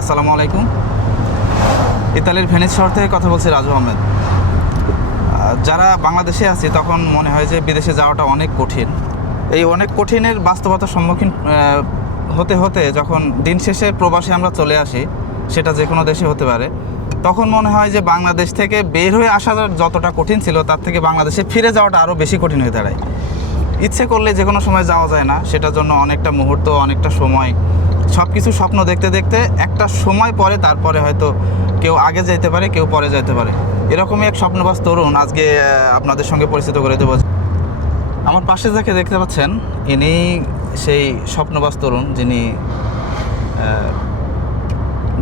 আসসালামু আলাইকুম। ইতালির ভেনিস শহর থেকে কথা বলছি রাজু আহমেদ। যারা বাংলাদেশে আছি, তখন মনে হয় যে বিদেশে যাওয়াটা অনেক কঠিন। এই অনেক কঠিনের বাস্তবতার সম্মুখীন হতে হতে যখন দিন শেষে প্রবাসে আমরা চলে আসি, সেটা যে কোনো দেশে হতে পারে, তখন মনে হয় যে বাংলাদেশ থেকে বের হয়ে আসা যতটা কঠিন ছিল, তার থেকে বাংলাদেশে ফিরে যাওয়াটা আরও বেশি কঠিন হয়ে দাঁড়ায়। ইচ্ছে করলে যে কোনো সময় যাওয়া যায় না, সেটার জন্য অনেকটা মুহূর্ত, অনেকটা সময় সব কিছু স্বপ্ন দেখতে দেখতে একটা সময় পরে তারপরে হয়তো কেউ আগে যেতে পারে, কেউ পরে যেতে পারে। এরকমই এক স্বপ্নবাস তরুণ আজকে আপনাদের সঙ্গে পরিচিত করে দেবো। আমার পাশে যাকে দেখতে পাচ্ছেন, ইনি সেই স্বপ্নবাস তরুণ যিনি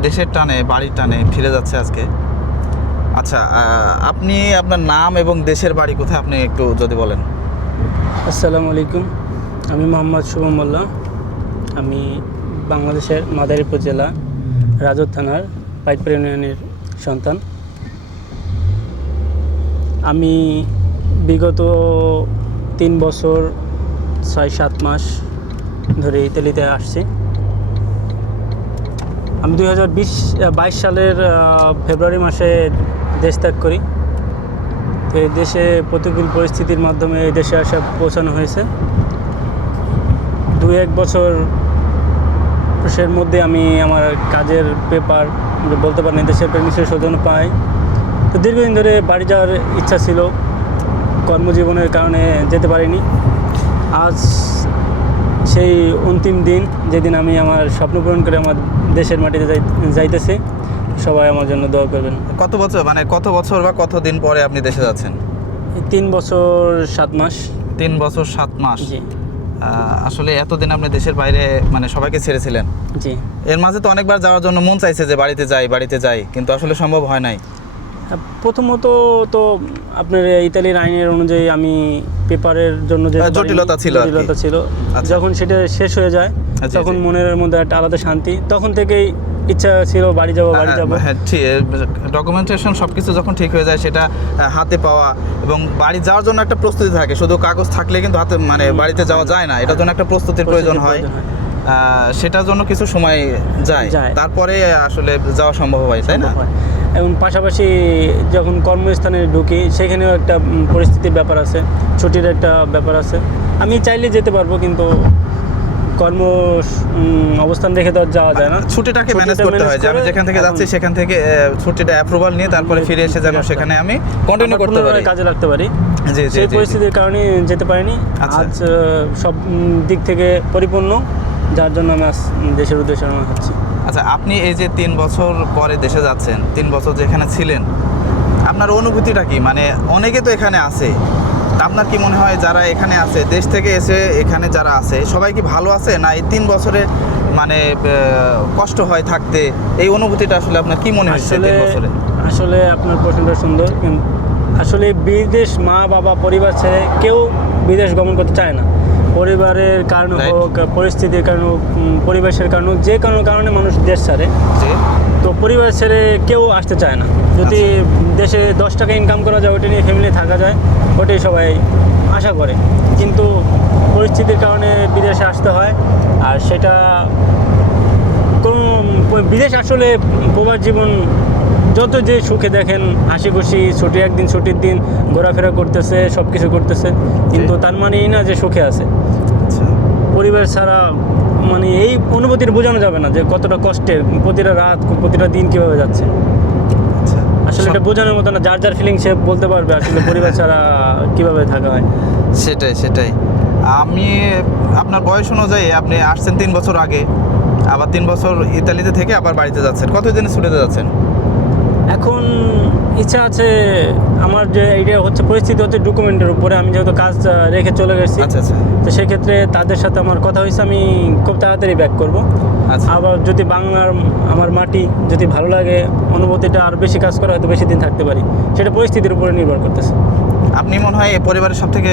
দেশের টানে, বাড়ির টানে ফিরে যাচ্ছে আজকে। আচ্ছা আপনি আপনার নাম এবং দেশের বাড়ি কোথায় আপনি একটু যদি বলেন। আসসালামু আলাইকুম, আমি মোহাম্মদ শুভম মোল্লা। আমি বাংলাদেশের মাদারীপুর জেলা রাজর থানার পাইকপাড় ইউনিয়নের সন্তান। আমি বিগত তিন বছর, ছয়, সাত মাস ধরে ইতালিতে আসছি। আমি দুই হাজার বিশ বাইশ সালের ফেব্রুয়ারি মাসে দেশ ত্যাগ করি। তো এই দেশে প্রতিকূল পরিস্থিতির মাধ্যমে এই দেশে আসা, পৌঁছানো হয়েছে। দুই, এক বছর সের মধ্যে আমি আমার কাজের পেপার বলতে পারেন দেশের প্রেমিসের শোধন পাই। তো দীর্ঘদিন ধরে বাড়ি যাওয়ার ইচ্ছা ছিল কর্মজীবনের কারণে যেতে পারিনি। আজ সেই অন্তিম দিন যেদিন আমি আমার স্বপ্ন পূরণ করে আমার দেশের মাটিতে যাই যাইতেছি। সবাই আমার জন্য দোয়া করবেন। কত বছর মানে কত বছর বা কত দিন পরে আপনি দেশে যাচ্ছেন? তিন বছর সাত মাস। তিন বছর সাত মাস। জি। আসলে এতদিন আপনি দেশের বাইরে মানে সবাইকে ছেড়েছিলেন। জি। এর মাঝে তো অনেকবার যাওয়ার জন্য মন চাইছে যে বাড়িতে যাই বাড়িতে যাই কিন্তু আসলে সম্ভব হয় নাই। প্রথমত তো আপনার ইতালির আইনের অনুযায়ী আমি পেপারের জন্য যে জটিলতা ছিল জটিলতা ছিল। আচ্ছা। যখন সেটা শেষ হয়ে যায় আচ্ছা, তখন মনের মধ্যে একটা আলাদা শান্তি। তখন থেকেই ইচ্ছা ছিল বাড়ি যাব বাড়ি যাব। হ্যাঁ ঠিক ডকুমেন্টেশন সব কিছু যখন ঠিক হয়ে যায় সেটা হাতে পাওয়া এবং বাড়ি যাওয়ার জন্য একটা প্রস্তুতি থাকে। শুধু কাগজ থাকলে কিন্তু হাতে মানে বাড়িতে যাওয়া যায় না। এটার জন্য একটা প্রস্তুতির প্রয়োজন হয়। সেটার জন্য কিছু সময় যায়। যায়। তারপরে আসলে যাওয়া সম্ভব হয় তাই না? এবং পাশাপাশি যখন কর্মস্থানে ঢুকি সেখানেও একটা পরিস্থিতির ব্যাপার আছে। ছুটির একটা ব্যাপার আছে। আমি চাইলে যেতে পারব কিন্তু কর্ম অবস্থান রেখে তো যাওয়া যায় না। ছুটিটাকে ম্যানেজ করতে হয় যে আমি যেখান থেকে যাচ্ছি সেখান থেকে ছুটিটা অ্যাপ্রুভাল নিয়ে তারপরে ফিরে এসে যেন সেখানে আমি কন্টিনিউ করতে পারি। কাজে লাগতে পারি। জি জি সেই পরিস্থিতির কারণে যেতে পারিনি। আচ্ছা। আজ সব দিক থেকে পরিপূর্ণ। যার জন্য আমি আজ দেশের উদ্দেশ্যে রওনা হচ্ছি। আচ্ছা আপনি এই যে তিন বছর পরে দেশে যাচ্ছেন তিন বছর যেখানে ছিলেন আপনার অনুভূতিটা কি? মানে অনেকে তো এখানে আছে তা আপনার কি মনে হয় যারা এখানে আছে দেশ থেকে এসে এখানে যারা আছে সবাই কি ভালো আছে? না এই তিন বছরে মানে কষ্ট হয় থাকতে? এই অনুভূতিটা আসলে আপনার কি মনে হচ্ছে আসলে তিন বছরে? আসলে আপনার প্রশ্নটা সুন্দর। আসলে বিদেশ মা বাবা পরিবার ছেড়ে কেউ বিদেশ গমন করতে চায় না। পরিবারের কারণে. হোক পরিস্থিতির কারণে হোক পরিবেশের কারণে হোক যে কোনো কারণে মানুষ দেশ ছাড়ে। তো পরিবার ছেড়ে কেউ আসতে চায় না। যদি দেশে দশ টাকা ইনকাম করা যায় ওটা নিয়ে ফ্যামিলি থাকা যায় ওটাই সবাই আশা করে। কিন্তু পরিস্থিতির কারণে বিদেশে আসতে হয় আর সেটা কোনো বিদেশ আসলে প্রবাস জীবন যত যে সুখে দেখেন হাসি খুশি ছুটি একদিন ছুটির দিন ঘোরাফেরা করতেছে সব কিছু করতেছে কিন্তু তার মানে এই না যে সুখে আছে। আচ্ছা পরিবার ছাড়া মানে এই অনুভূতির বোঝানো যাবে না যে কতটা কষ্টের প্রতিটা রাত প্রতিটা দিন কীভাবে যাচ্ছে। আচ্ছা আসলে এটা বোঝানোর মতো না যার যার ফিলিং সে বলতে পারবে আসলে পরিবার ছাড়া কীভাবে থাকা হয়। সেটাই সেটাই। আমি আপনার বয়স অনুযায়ী আপনি আসছেন তিন বছর আগে আবার তিন বছর ইতালিতে থেকে আবার বাড়িতে যাচ্ছেন। কতদিনে ছুটিতে যাচ্ছেন? এখন ইচ্ছা আছে আমার যে এইটা হচ্ছে পরিস্থিতি হচ্ছে ডকুমেন্টের উপরে। আমি যেহেতু কাজ রেখে চলে গেছি আচ্ছা আচ্ছা। তো সেক্ষেত্রে তাদের সাথে আমার কথা হয়েছে আমি খুব তাড়াতাড়ি ব্যাক করব। আচ্ছা। আবার যদি বাংলার আমার মাটি যদি ভালো লাগে অনুভূতিটা আর বেশি কাজ করা হয়তো বেশি দিন থাকতে পারি। সেটা পরিস্থিতির উপরে নির্ভর করতেছে। আপনি মনে হয় এই পরিবারের সব থেকে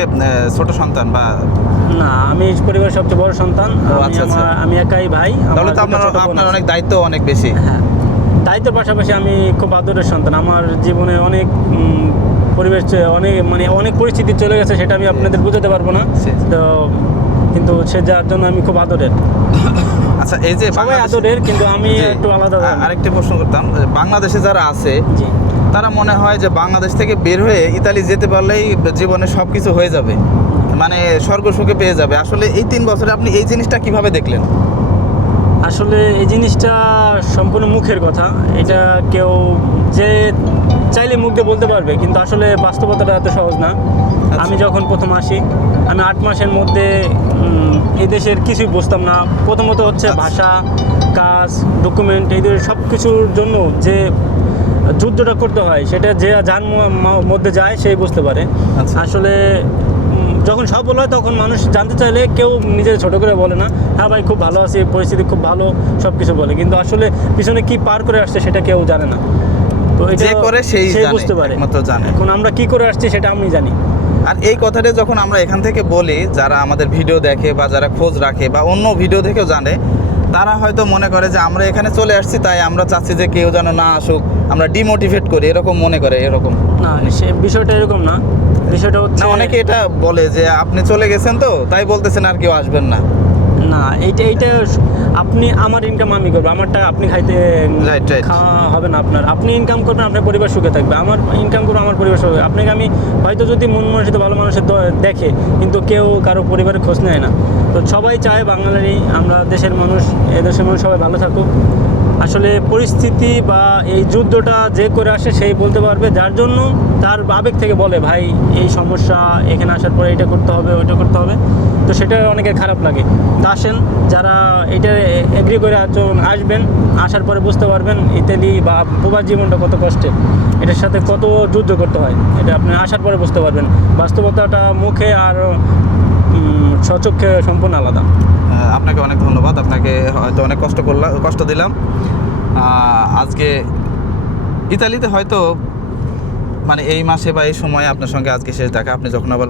ছোট সন্তান বা না আমি পরিবারের সবচেয়ে বড় সন্তান। আমি আচ্ছা। আমি একাই ভাই তাহলে তো আপনার আপনার অনেক দায়িত্ব অনেক বেশি। হ্যাঁ। দায়িত্বের পাশাপাশি আমি খুব আদরের সন্তান। আমার জীবনে অনেক পরিবেশ অনেক মানে অনেক পরিস্থিতি চলে গেছে সেটা আমি আপনাদের বোঝাতে পারব না। তো কিন্তু সে যার জন্য আমি খুব আদরের। আচ্ছা এই যে সবাই আদরের কিন্তু আমি একটু আলাদা আরেকটি প্রশ্ন করতাম বাংলাদেশে যারা আছে তারা মনে হয় যে বাংলাদেশ থেকে বের হয়ে ইতালি যেতে পারলেই জীবনে সব কিছু হয়ে যাবে। মানে স্বর্গ সুখে পেয়ে যাবে। আসলে এই তিন বছরে আপনি এই জিনিসটা কীভাবে দেখলেন? আসলে এই জিনিসটা সম্পূর্ণ মুখের কথা। এটা কেউ যে চাইলে মুখ দিয়ে বলতে পারবে কিন্তু আসলে বাস্তবতাটা এত সহজ না। আমি যখন প্রথম আসি আমি আট মাসের মধ্যে এই দেশের কিছুই বুঝতাম না। প্রথমত হচ্ছে আচ্ছা। ভাষা কাজ ডকুমেন্ট এইদের সব কিছুর জন্য যে যুদ্ধটা করতে হয় সেটা যে যার ম- মধ্যে যায় সেই বুঝতে পারে। আচ্ছা। আসলে যখন সফল হয় তখন মানুষ জানতে চাইলে কেউ নিজের ছোট করে বলে না। হ্যাঁ ভাই খুব ভালো আছে পরিস্থিতি খুব ভালো সব কিছু বলে। কিন্তু আসলে পিছনে কি পার করে আসছে সেটা কেউ জানে না। তো এটা করে সেই বুঝতে পারে। জানে। এখন আমরা কি করে আসছি সেটা আমি জানি। আর এই কথাটা যখন আমরা এখান থেকে বলি যারা আমাদের ভিডিও দেখে বা যারা খোঁজ রাখে বা অন্য ভিডিও দেখেও জানে তারা হয়তো মনে করে যে আমরা এখানে চলে আসছি তাই আমরা চাচ্ছি যে কেউ যেন না আসুক আমরা ডিমোটিভেট করি এরকম মনে করে এরকম। না সে বিষয়টা এরকম না। বিষয়টা হচ্ছে অনেকে এটা বলে যে আপনি চলে গেছেন তো তাই বলতেছেন আর কেউ আসবেন না। না এইটা এইটা আপনি আমার ইনকাম আমি করব আমারটা আপনি খাইতে. খাওয়া হবে না আপনার। আপনি ইনকাম করবেন আপনার পরিবার সুখে থাকবে। আমার ইনকাম করব আমার পরিবার সুখে আপনাকে আমি হয়তো যদি মন মানুষের ভালো মানুষের দেখে কিন্তু কেউ কারও পরিবারের খোঁজ নেয় না। তো সবাই চায় বাঙালিরই আমরা দেশের মানুষ এ দেশের মানুষ সবাই ভালো থাকুক। আসলে পরিস্থিতি বা এই যুদ্ধটা যে করে আসে সেই বলতে পারবে। যার জন্য তার আবেগ থেকে বলে, ভাই, এই সমস্যা, এখানে আসার পরে এটা করতে হবে, ওইটা করতে হবে। তো সেটা অনেকের খারাপ লাগে। তা আসেন, যারা এটা এগ্রি করে আচরণ আসবেন, আসার পরে বুঝতে পারবেন ইতালি বা প্রবাস জীবনটা কত কষ্টের। এটার সাথে কত যুদ্ধ করতে হয়, এটা আপনি আসার পরে বুঝতে পারবেন। বাস্তবতাটা মুখে আর স্বচক্ষে সম্পূর্ণ আলাদা। আপনাকে অনেক ধন্যবাদ। আপনাকে হয়তো অনেক কষ্ট করলাম কষ্ট দিলাম। আজকে ইতালিতে হয়তো মানে এই মাসে বা এই সময়ে আপনার সঙ্গে আজকে শেষ দেখা। আপনি যখন আবার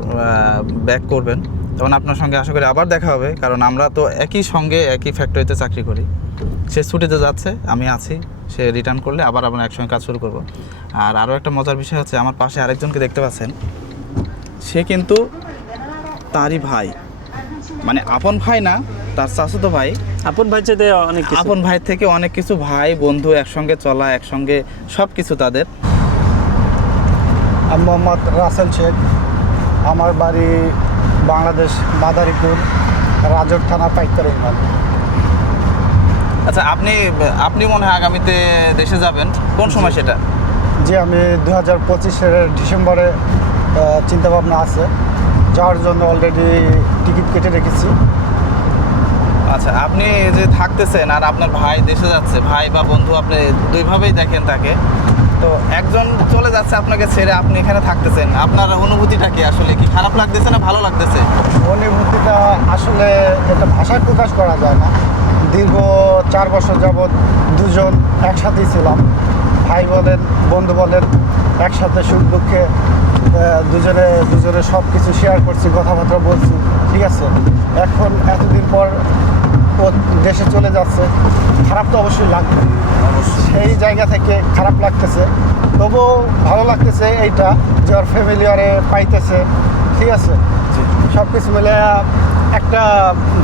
ব্যাক করবেন, তখন আপনার সঙ্গে আশা করি আবার দেখা হবে। কারণ আমরা তো একই সঙ্গে একই ফ্যাক্টরিতে চাকরি করি। সে ছুটিতে যাচ্ছে, আমি আছি। সে রিটার্ন করলে আবার আমরা একসঙ্গে কাজ শুরু করব। আর আরও একটা মজার বিষয় হচ্ছে, আমার পাশে আরেকজনকে দেখতে পাচ্ছেন। সে কিন্তু তারই ভাই। মানে আপন ভাই না তার চাচাতো ভাই। আপন ভাই চেয়ে অনেক আপন ভাই থেকে অনেক কিছু ভাই বন্ধু একসঙ্গে চলা একসঙ্গে সব কিছু তাদের। আমি মোহাম্মদ রাসেল শেখ। আমার বাড়ি বাংলাদেশ মাদারীপুর রাজর থানা পাইকারি আচ্ছা আপনি আপনি মনে হয় আগামীতে দেশে যাবেন। কোন সময় সেটা? যে আমি দু হাজার পঁচিশের ডিসেম্বরে চিন্তাভাবনা আছে। যাওয়ার জন্য অলরেডি টিকিট কেটে রেখেছি। আচ্ছা আপনি যে থাকতেছেন আর আপনার ভাই দেশে যাচ্ছে ভাই বা বন্ধু আপনি দুইভাবেই দেখেন তাকে। তো একজন চলে যাচ্ছে আপনাকে ছেড়ে আপনি এখানে থাকতেছেন। আপনার অনুভূতিটা কি আসলে? কি খারাপ লাগতেছে না ভালো লাগতেছে? অনুভূতিটা আসলে এটা ভাষায় প্রকাশ করা যায় না। দীর্ঘ চার বছর যাবৎ দুজন একসাথেই ছিলাম। ভাই বলেন বন্ধু বলেন একসাথে সুখ দুঃখে দুজনে দুজনে সব কিছু শেয়ার করছি কথাবার্তা বলছি ঠিক আছে? এখন এতদিন পর ও দেশে চলে যাচ্ছে খারাপ তো অবশ্যই লাগবে। সেই জায়গা থেকে খারাপ লাগতেছে তবুও ভালো লাগতেছে এইটা যে ওর ফ্যামিলি আরে পাইতেছে ঠিক আছে? সব কিছু মিলে একটা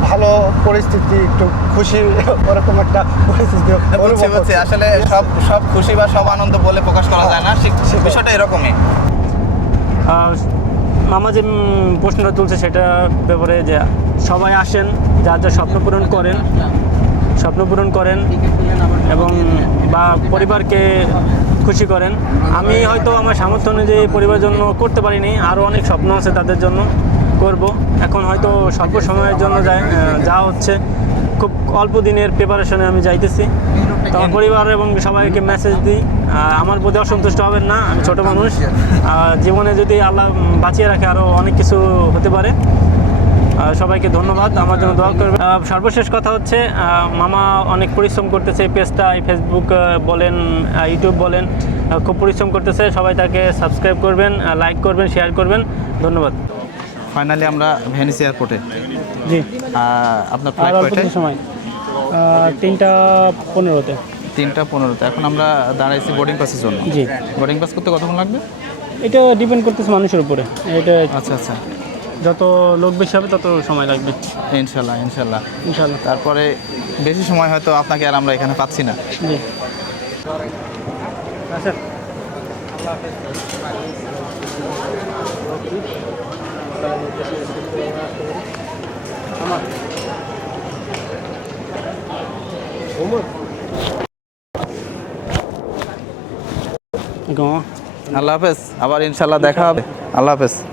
ভালো পরিস্থিতি একটু খুশি ওরকম একটা পরিস্থিতি। আসলে সব সব খুশি বা সব আনন্দ বলে প্রকাশ করা যায় না বিষয়টা এরকমই। মামা যে প্রশ্নটা তুলছে সেটা ব্যাপারে যে সবাই আসেন যার যা স্বপ্ন পূরণ করেন, স্বপ্ন পূরণ করেন এবং বা পরিবারকে খুশি করেন। আমি হয়তো আমার সামর্থ্য অনুযায়ী পরিবারের জন্য করতে পারিনি, আরও অনেক স্বপ্ন আছে তাদের জন্য করব। এখন হয়তো স্বল্প সময়ের জন্য যাওয়া হচ্ছে। খুব অল্প দিনের প্রিপারেশনে আমি যাইতেছি। আমার পরিবার এবং সবাইকে মেসেজ দিই। আমার প্রতি অসন্তুষ্ট হবেন না আমি ছোট মানুষ। আহ, জীবনে যদি আল্লাহ বাঁচিয়ে রাখে আরও অনেক কিছু হতে পারে। সবাইকে ধন্যবাদ আমার জন্য দোয়া করবেন। আহ, সর্বশেষ কথা হচ্ছে মামা অনেক পরিশ্রম করতেছে এই পেজটা এই ফেসবুক বলেন ইউটিউব বলেন খুব পরিশ্রম করতেছে। সবাই তাকে সাবস্ক্রাইব করবেন লাইক করবেন শেয়ার করবেন। ধন্যবাদ। ফাইনালি আমরা ভেনিস এয়ারপোর্টে জি। আপনার ফ্লাইট কয়টায়? সময়। তিনটা পনেরোতে। তিনটা পনেরোতে। এখন আমরা দাঁড়াইছি বোর্ডিং পাসের জন্য। জি। বোর্ডিং পাস করতে কতক্ষণ লাগবে? এটা ডিপেন্ড করতেছে মানুষের উপরে। এটা আচ্ছা আচ্ছা। যত লোক বেশি হবে তত সময় লাগবে। ইনশাল্লাহ ইনশাল্লাহ। ইনশাল্লাহ। তারপরে বেশি সময় হয়তো আপনাকে আর আমরা এখানে পাচ্ছি না। জি। আচ্ছা। আল্লাহ হাফেজ আবার ইনশাল্লাহ দেখা হবে। আল্লাহ হাফেজ।